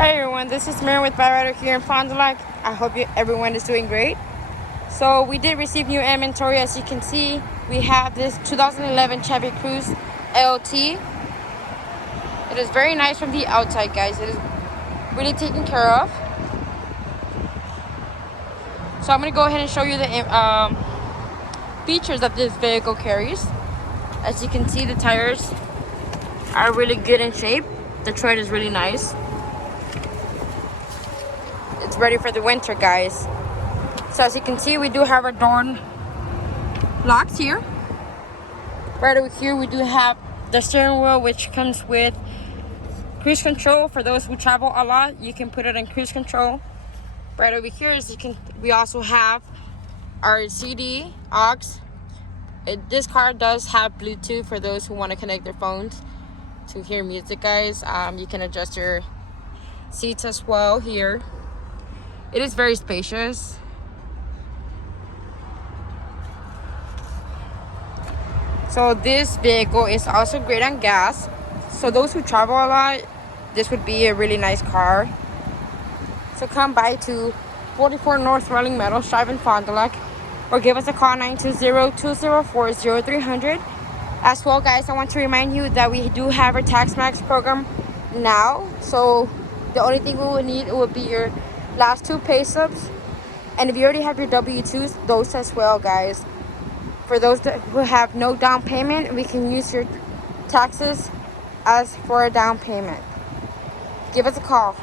Hi everyone, this is Miriam with Byrider here in Fond du Lac. I hope everyone is doing great. So we did receive new inventory. As you can see, we have this 2011 Chevy Cruze LT. It is very nice from the outside, guys. It is really taken care of. So I'm going to go ahead and show you the features that this vehicle carries. As you can see, the tires are really good in shape. The tread is really nice. It's ready for the winter, guys. So as you can see, we do have our door locks here. Right over here, we do have the steering wheel, which comes with cruise control. For those who travel a lot, you can put it in cruise control. Right over here, we also have our CD aux. This car does have Bluetooth for those who want to connect their phones to hear music, guys. You can adjust your seats as well here. It is very spacious. So this vehicle is also great on gas. So those who travel a lot, this would be a really nice car. So come by to 44 North Rolling Meadows Drive in Fond du Lac, or give us a call 920-204-0300. As well, guys, I want to remind you that we do have our Tax Max program now. So the only thing we will need would be your last 2 pay stubs, and if you already have your W-2s, those as well, guys. For those who have no down payment, we can use your taxes as for a down payment. Give us a call.